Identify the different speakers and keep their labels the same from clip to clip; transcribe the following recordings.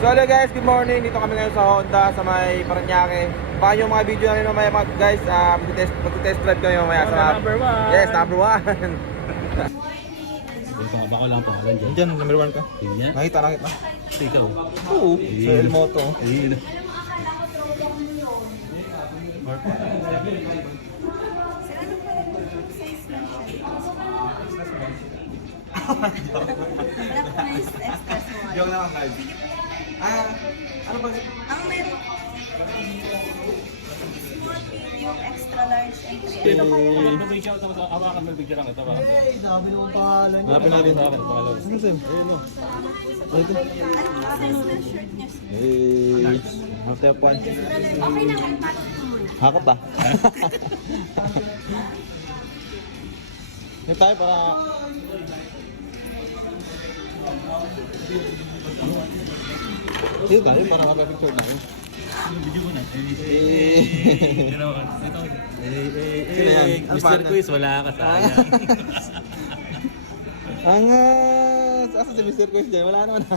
Speaker 1: So hello guys, good morning. Dito kami ngayon sa Honda sa may Paranaque. Baka yung mga video namin mamaya mga guys, uh, mag-test, mag-test drive kami mamaya sa mga...
Speaker 2: number one.
Speaker 1: Yes, number one.
Speaker 2: Baka ko lang pangalan dyan.
Speaker 1: Diyan, number one ka.
Speaker 2: Yun yan.
Speaker 1: Nakita, nakita.
Speaker 2: Ikaw.
Speaker 1: Oo, sa El Moto.
Speaker 2: Ayun.
Speaker 1: Yung naman guys. Ah, ano ba?
Speaker 3: Ang meron yung extra large and
Speaker 2: Sino po? Bibigyan ko ito. Hawakan mo bigyan lang ito. hawakan mo.
Speaker 1: Hanapin natin.
Speaker 2: Mo, hawakan mo.
Speaker 1: Ano Sim?
Speaker 2: Ayun.
Speaker 1: Ito.
Speaker 3: Ano?
Speaker 1: Eh, one.
Speaker 3: Okay na.
Speaker 1: Hakot ah. Hindi tayo para... Dito tayo para makapicture na yun.
Speaker 2: Video ko na.
Speaker 1: Eh. Yan? Ano
Speaker 2: Mr. Quiz, wala ka sayang.
Speaker 1: Angas! Asa si Mr. Quiz dyan? Wala naman.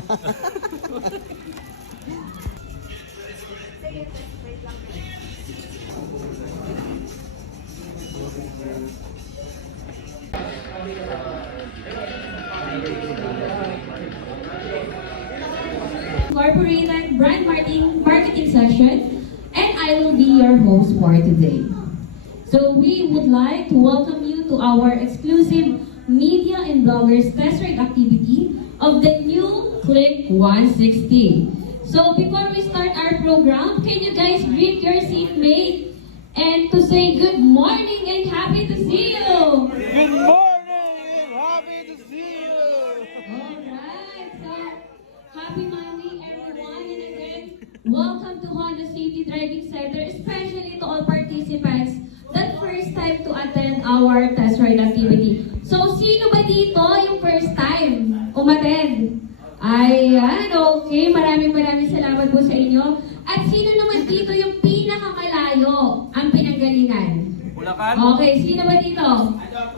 Speaker 4: Incorporated Brand Marketing, Marketing Session, and I will be your host for today. So we would like to welcome you to our exclusive media and bloggers test ride activity of the new Click 160. So before we start our program, can you guys greet your seatmate and to say good morning and happy to see you? Center, especially to all participants that first time to attend our test ride activity. So sino ba dito yung first time umattend? Ayan, okay. Maraming maraming salamat po sa inyo. At sino naman dito yung pinakamalayo ang pinanggalingan?
Speaker 2: Bulacan?
Speaker 4: Okay, sino ba dito?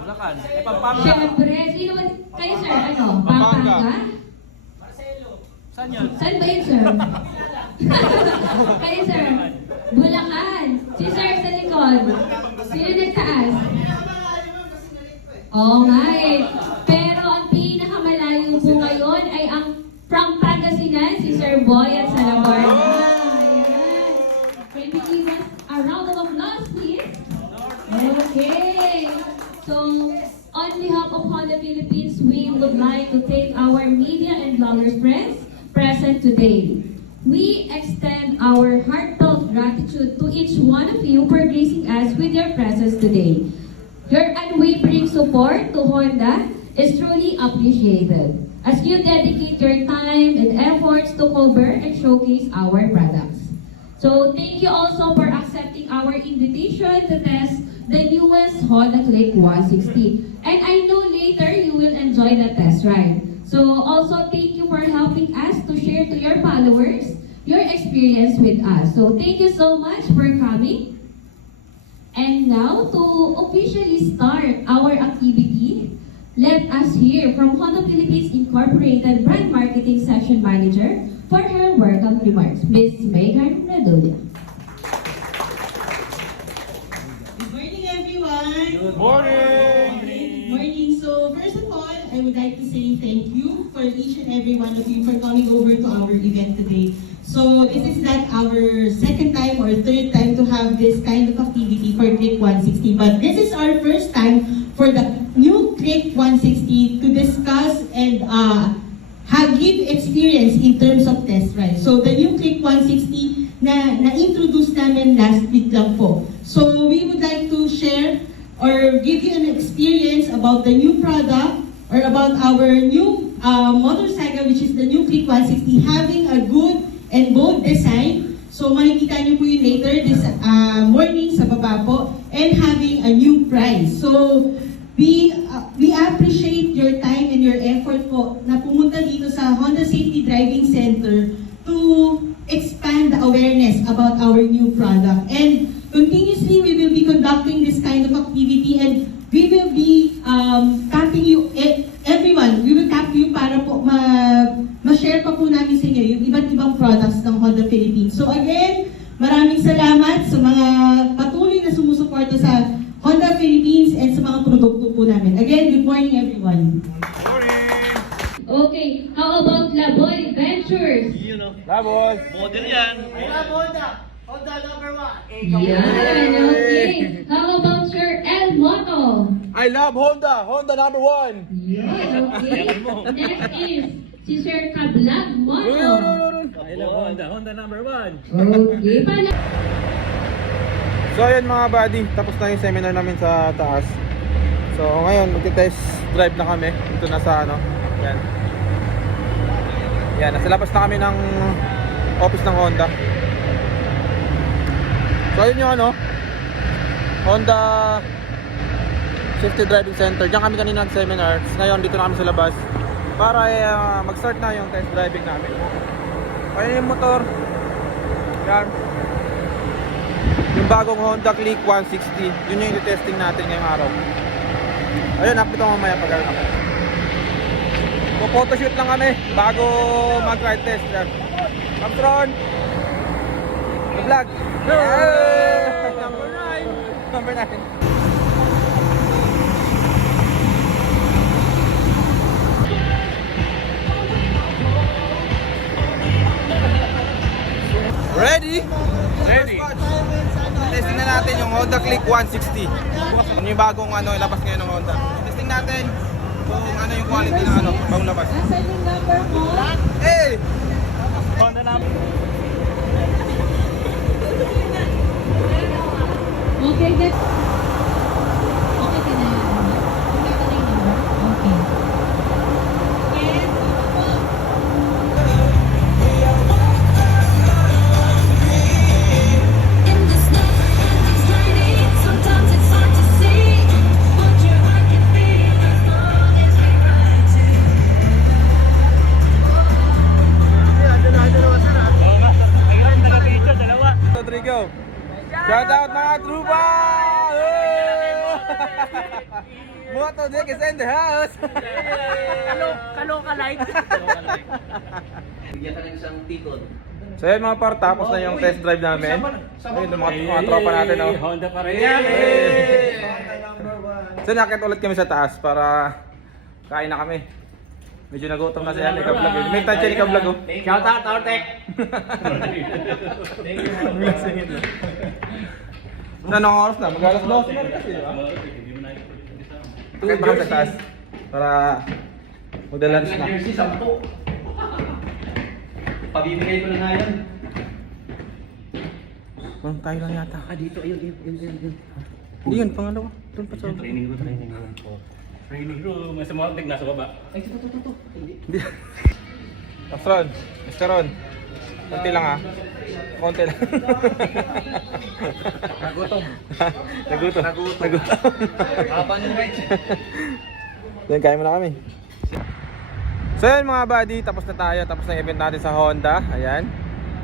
Speaker 2: Bulacan. Eh, Pampanga.
Speaker 4: Siyempre, sino ba? Kayo sir, ano?
Speaker 1: Pampanga.
Speaker 4: Pampanga?
Speaker 2: Saan yun?
Speaker 4: Saan ba yun, sir? Kayo, sir? Bulacan. Si sir sa likod. Sino nagtaas? Oo nga eh. Pero ang pinakamalayo po ngayon ay ang from Pangasinan, si Sir Boy at Salabarna. Ayan. Can we give us a round of applause, please? Okay. So, on behalf of Honda Philippines, we would like to thank our media and bloggers friends present today. We extend our heartfelt gratitude to each one of you for gracing us with your presence today. Your unwavering support to Honda is truly appreciated as you dedicate your time and efforts to cover and showcase our products. So thank you also for accepting our invitation to test the newest Honda Click 160. And I know later you will enjoy the test ride. So also thank you for helping us to share to your followers your experience with us. So thank you so much for coming. And now to officially start our activity, let us hear from Honda Philippines Incorporated Brand Marketing Section Manager for her welcome remarks, Ms. Megan Redolia.
Speaker 5: Good morning, everyone.
Speaker 1: Good morning!
Speaker 5: Good morning. So, first of all, I would like to say thank you for each and every one of you for coming over to our event today. So, this is not our second time or third time to have this kind of activity for Click 160, but this is our first time for the new Click 160 to discuss and uh, have give experience in terms of test ride. So, the new Click 160 na na-introduce namin last week lang po. So, we would like to share or give you an experience about the new product or about our new uh, motorcycle which is the new Click 160 having a good and bold design. So makikita niyo po yun later this uh, morning sa baba po and having a new price. So we uh, we appreciate your time and your effort po na pumunta dito sa Honda Safety Driving Center to expand the awareness about our new product. And continuously, we will be conducting this kind of activity salamat sa mga patuloy na sumusuporta sa Honda Philippines and sa mga produkto po namin. Again, good morning everyone. Good morning. Okay, how
Speaker 4: about Laboy Ventures?
Speaker 1: You know, Laboy.
Speaker 4: Model yan. Laboy. Honda number one. Yan, okay. How about your El Moto?
Speaker 1: I love Honda. Honda number one.
Speaker 4: Yan, okay. Next is si Sir Kablag Moto.
Speaker 2: Honda, Honda number one.
Speaker 4: Okay pala.
Speaker 1: So ayun mga buddy, tapos na yung seminar namin sa taas. So ngayon, magte-test drive na kami. Dito na sa ano, yan. Yan, nasa labas na kami ng office ng Honda. So ayun yung ano, Honda Safety Driving Center. Diyan kami kanina nag-seminar. Tapos Ngayon, dito na kami sa labas. Para eh, mag-start na yung test driving namin. Ayun yung motor. Yan. Yung bagong Honda Click 160, yun yung testing natin ngayong araw. Ayun, update ko mamaya pag ano. photoshoot lang kami bago mag-ride test. Yan. Come Tron! The vlog! Number 9! Number 9. Ready?
Speaker 2: Ready.
Speaker 1: Testing na natin yung Honda Click 160. Ano yung bagong ano, labas ngayon ng Honda. Testing natin kung ano yung quality ng ano, bagong labas.
Speaker 4: Asan yung number mo?
Speaker 1: Hey!
Speaker 2: Honda number
Speaker 4: Okay, that...
Speaker 1: Shout out mga trupa! Moto Dick is in the house! So yun mga par, tapos na yung test drive namin. Ayun, yung mga, mga tropa natin. Oh.
Speaker 2: Honda pa rin.
Speaker 1: So nakit ulit kami sa taas para kain na kami. Medyo nagutom na si Ali Kablog. eh. May tansya ni Kablog. oh.
Speaker 2: Shout out, Tortek.
Speaker 1: Singit lang. Na anong oras na? Mag-alas 12 na rin kasi, di ba? Sa taas. Para magda-lunch na.
Speaker 6: Jersey, sampu. Pabibigay ko na nga yan.
Speaker 1: Parang tayo lang yata.
Speaker 6: Ah, dito, ayun, ayun, ayun, ayun.
Speaker 1: Hindi yun, pangalawa. Doon pa sa...
Speaker 2: Training room, training room. Training room. May sumunod nasa baba.
Speaker 6: Ay, ito, ito, ito, ito.
Speaker 1: Hindi. Astron, Mr. Ron. Konti lang ah. Konti lang. Nagutom. Nagutom. Nagutom. Nagutom.
Speaker 6: Haba ng ride.
Speaker 1: Yan, kaya mo na kami. So yun mga buddy, tapos na tayo. Tapos na yung event natin sa Honda. Ayan.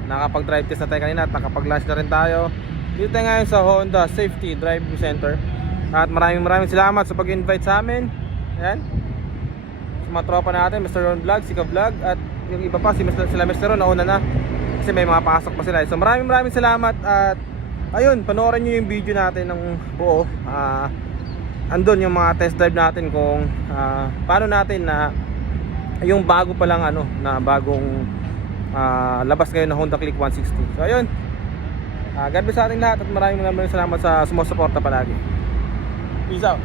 Speaker 1: Nakapag-drive test na tayo kanina at nakapag-lunch na rin tayo. Dito tayo ngayon sa Honda Safety Driving Center. At maraming maraming salamat sa pag-invite sa amin. Ayan. Sa mga tropa natin, Mr. Ron Vlog, Sika Vlog, at yung iba pa, si Mr. sila Mr. Ron, nauna na. Kasi may mga pasok pa sila. So maraming maraming salamat at ayun, panoorin nyo yung video natin ng buo. Ah andun yung mga test drive natin kung ah, paano natin na yung bago pa lang ano na bagong ah, labas ngayon ng Honda Click 160 so ayun Ah, God bless sa ating lahat at maraming maraming salamat sa sumusuporta palagi peace out